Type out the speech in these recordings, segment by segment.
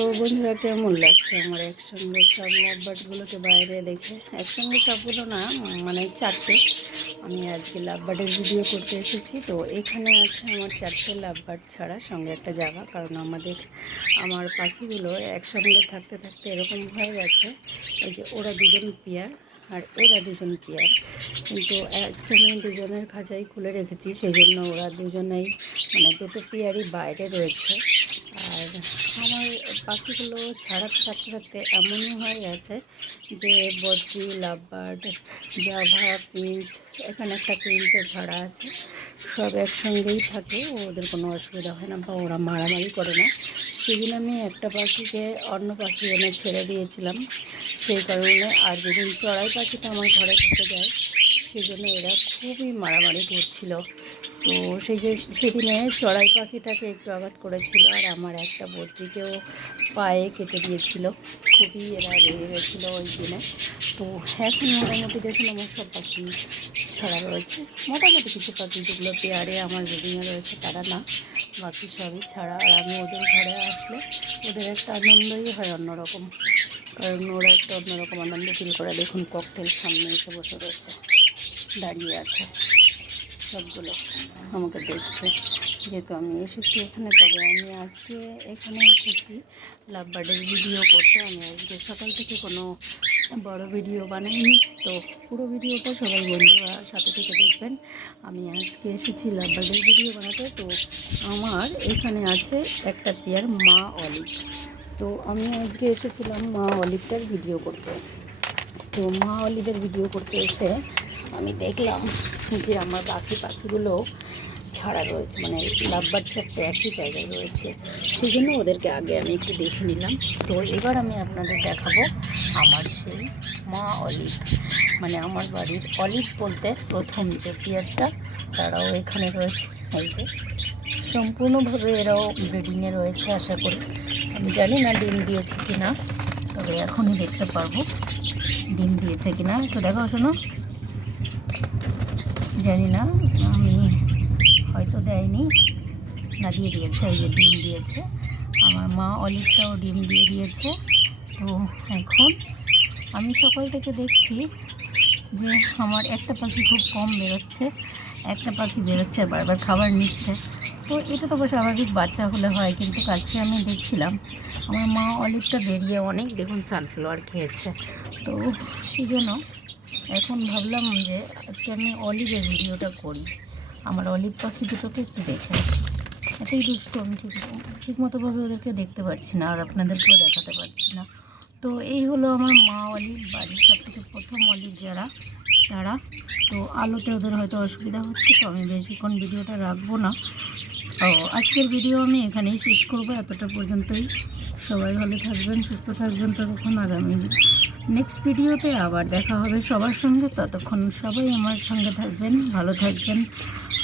তো বন্ধুরা, কেমন লাগছে আমার একসঙ্গে সব লাভবার্ডগুলোকে বাইরে দেখে? একসঙ্গে সবগুলো না মানে চারটে। আমি আজকে লাভবার্ডের ভিডিও করতে এসেছি। তো এখানে আছে আমার চারটে লাভবার্ড ছাড়া সঙ্গে একটা জায়গা, কারণ আমাদের, আমার পাখিগুলো একসঙ্গে থাকতে থাকতে এরকম হয়ে গেছে। এই যে ওরা দুজন পেয়ার আর এরা দুজন পেয়ার। কিন্তু আজকে আমি দুজনের খাঁচাই খুলে রেখেছি সেই জন্য ওরা দুজনেই মানে দুটো পেয়ারই বাইরে রয়েছে। আর আমার পাখিগুলো ছাড়াতে থাকতে এমনই হয়ে গেছে যে বদ্রি লাভবার্ড জাভা, প্রিন্স, এখানে একটা প্রিন্সও ছাড়া আছে। সব একসঙ্গেই থাকে, ওদের কোনো অসুবিধা হয় না বা ওরা মারামারি করে না। সেদিন আমি একটা পাখিকে, অন্য পাখি এনে ছেড়ে দিয়েছিলাম। সেই কারণে আর যেদিন চড়াই পাখিটা আমার ঘরে ঢুকে যায় সেই জন্য এরা খুবই মারামারি করছিল। তো সেই যে সেদিনে চড়াই পাখিটাকে একটু আঘাত করেছিল আর আমার একটা বদ্রিকেও পায়ে কেটে দিয়েছিল। খুবই এরা রেগে গেছিল ওই দিনে। তো এখন মোটামুটি দেখুন আমার সব পাখি ছাড়া রয়েছে। মোটামুটি কিছু পাখি যেগুলো পেয়ারে আমার ব্রিডিংয়ে রয়েছে, তারা না, বাকি সবই ছাড়া। আর আমি ওদের ঘরে আসলে ওদের একটা আনন্দই হয় অন্যরকম। কারণ ওরা একটা অন্যরকম আনন্দ ফিল করে। দেখুন ককটেল সামনে এসে বসে রয়েছে, দাঁড়িয়ে আছে। সবগুলো আমাকে দেখছে যেহেতু আমি এসেছি এখানে, তবে আমি আজকে এখানে এসেছি। লাভ বার্ডের ভিডিও করতে। আমি আজকে সকাল থেকে কোনো বড় ভিডিও বানাইনি। তো পুরো ভিডিওটা সবাই বন্ধুরা সাথে থেকে দেখবেন। আমি আজকে এসেছি লাভ বার্ডের ভিডিও বানাতে। তো আমার এখানে আছে একটা পেয়ার মা অলিভ তো আমি আজকে এসেছিলাম মা অলিভটার ভিডিও করতে। তো মা অলিভের ভিডিও করতে এসে দেখলাম যে আমার বাকি পাখিগুলো ছাড়া রয়েছে মানে লাভবার চারটে একই জায়গায় রয়েছে। সেই জন্য ওদেরকে আগে আমি একটু দেখে নিলাম। তো এবার আমি আপনাদের দেখাবো আমার সেই মা অলিভ। মানে আমার বাড়ির অলিভ বলতে প্রথম যে পিয়ারটা, তারাও এখানে রয়েছে। এই যে, সম্পূর্ণভাবে এরাও ব্রিডিংয়ে রয়েছে আশা করি। আমি জানি না ডিম দিয়েছে কি না তবে এখনই দেখতে পারব ডিম দিয়েছে কি না তো দেখো শোনো জানি না, আমি হয়তো দেয়নি। না, দিয়ে দিয়েছে, এই যে ডিম দিয়েছে। আমার মা অলিভটাও ডিম দিয়ে দিয়েছে। তো এখন আমি সকাল থেকে দেখছি যে আমার একটা পাখি খুব কম বেরোচ্ছে, একটা পাখি বেরোচ্ছে বারবার খাবার নিচ্ছে। তো এটা তো স্বাভাবিক, বাচ্চা হলে হয়, কিন্তু কালকে আমি দেখছিলাম, আমার মা অলিভটা বেরিয়ে অনেক দেখুন সানফ্লাওয়ার খেয়েছে। তো সেই জন্য এখন ভাবলাম যে আজকে আমি অলিভের ভিডিওটা করি। আমার অলিভ পাখি দুটোকে একটু দেখে আসি এতই দুষ্ট আমি ঠিক ঠিক মতোভাবে ওদেরকে দেখতে পাচ্ছি না আর আপনাদেরকেও দেখাতে পারছি না। তো এই হলো আমার মা অলিভ, বাড়ির সব থেকে প্রথম অলিভ যারা, তারা। তো আলোতে ওদের হয়তো অসুবিধা হচ্ছে, তো আমি বেশিক্ষণ ভিডিওটা রাখব না। ও আজকের ভিডিও আমি এখানেই শেষ করব। এতটা পর্যন্তই। সবাই ভালো থাকবেন, সুস্থ থাকবেন, ততক্ষণ আগামী নেক্সট ভিডিওতে আবার দেখা হবে সবার সঙ্গে। ততক্ষণ সবাই আমার সঙ্গে থাকবেন, ভালো থাকবেন।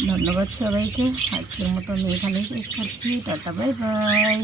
ধন্যবাদ সবাইকে। আজকের মতো আমি এখানেই শেষ করছি। Tata bye bye